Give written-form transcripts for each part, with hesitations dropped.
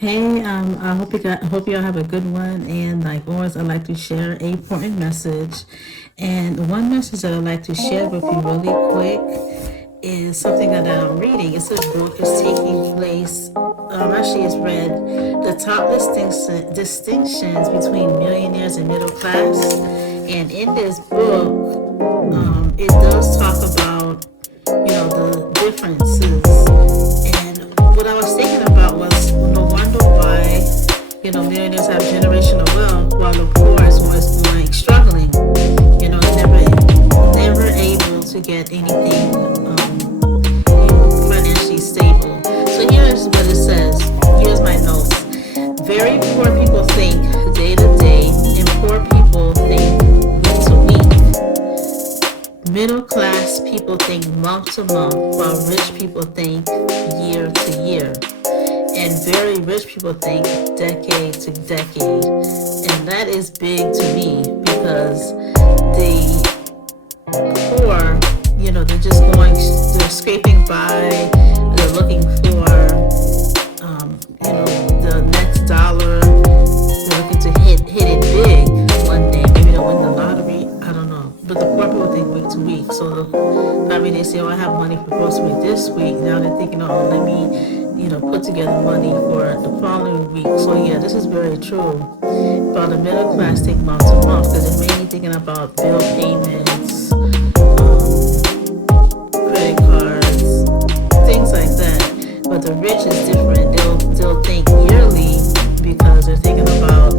Hey, hope y'all have a good one. And like always, I'd like to share a important message. And one message that I'd like to share with you really quick is something that I'm reading. It's a book. It's taking place. Actually, it's read the top distinctions between millionaires and middle class. And in this book, it does talk about the differences. And what I was thinking about was no wonder why millionaires have generational wealth while the poor is always going struggling. Never able to get anything financially stable. So here's what it says. Here's my notes. Very poor people think day to day, and poor people think week to week. Middle class people think month to month, while rich people think year to year. And very rich people think decade to decade. And that is big to me because the poor, they're scraping by, they're looking for, the next dollar. They're looking to hit it big one day. Maybe they'll win the lottery. I don't know. But the poor people think week to week. So probably they say, oh, I have money for grocery this week. Now they're thinking, oh, let me put together money for the following week. So yeah, this is very true. While the middle class take month to month because they're mainly thinking about bill payments, credit cards, things like that. But the rich is different. They'll think yearly because they're thinking about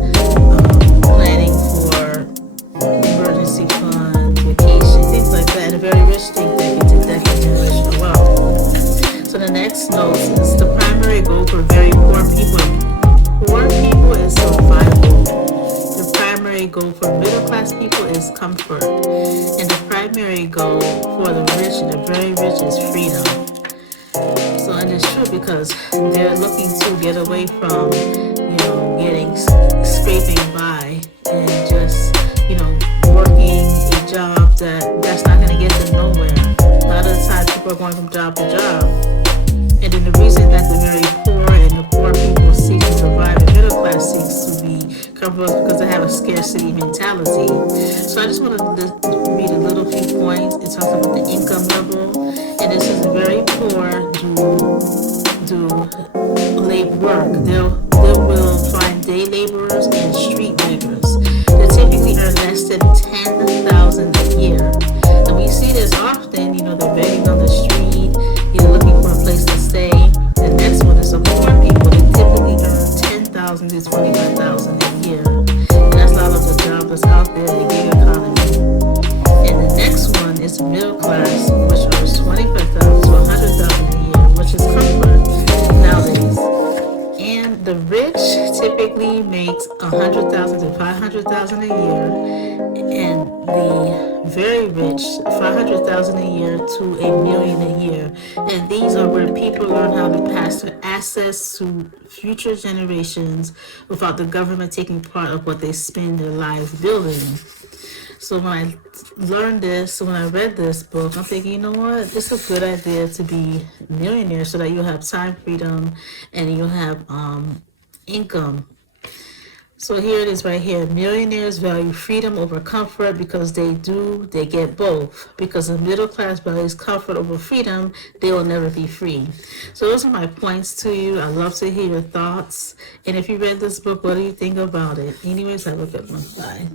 planning for emergency funds, vacation, things like that. And the very rich think decade generational wealth. So the next note is the primary goal for very poor people. Poor people is survival. The primary goal for middle class people is comfort. And the primary goal for the rich and the very rich is freedom. So, and it's true because they're looking to get away from, getting scraping by and just, working a job that's not going to get them nowhere. A lot of the time, people are going from job to job. And then the reason that the very poor and the poor people seek to survive, the middle class seeks to be comfortable is because they have a scarcity mentality. So I just want to read a little few points. It talks about the income level, and it says the very poor do late work. They will find day laborers and street beggars. They typically earn less than 10,000 a year. And we see this often. They're begging on the street, looking for a place to stay. The next one is the poor people. They typically earn 10,000 to 25,000 a year. And that's a lot of the jobs that's out there, the gig economy. And the next one is the middle class, which earns 25,000 to 100,000 a year, which is comfort nowadays. And the rich typically makes 100,000 to 500,000 a year, and the very rich 500,000 a year to a million a year. And these are where people learn how to pass their assets to future generations without the government taking part of what they spend their lives building. So when I when I read this book, I'm thinking, you know what, this is a good idea to be a millionaire so that you'll have time freedom and you'll have income. So here it is right here. Millionaires value freedom over comfort because they get both. Because the middle class values comfort over freedom, they will never be free. So those are my points to you. I'd love to hear your thoughts. And if you read this book, what do you think about it? Anyways, have a good one. Bye.